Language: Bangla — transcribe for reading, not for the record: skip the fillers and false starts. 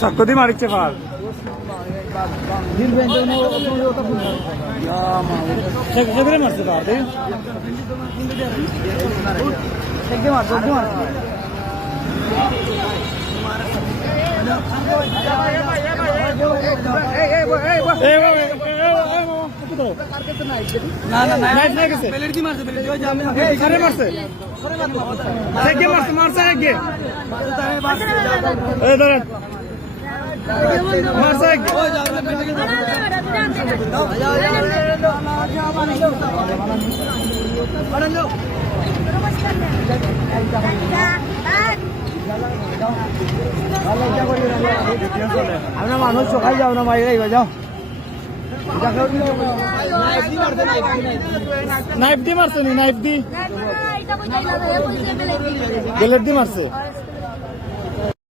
সাতকদি মারিচ্ছে ফাল সেখানে মারছে ফাল না না না পেলেটি মারছে পেলেটি ওই জামিন এখানে মারছে থেকে মারছে মারছে আগে এই ধরেন মারছে আগে ওই জামিন পেলেটি আমরা মানুষ চোখাই যাও না মাইরে যাও নাইফ দি মারছে নাইফ দি বেলেট দি মারছে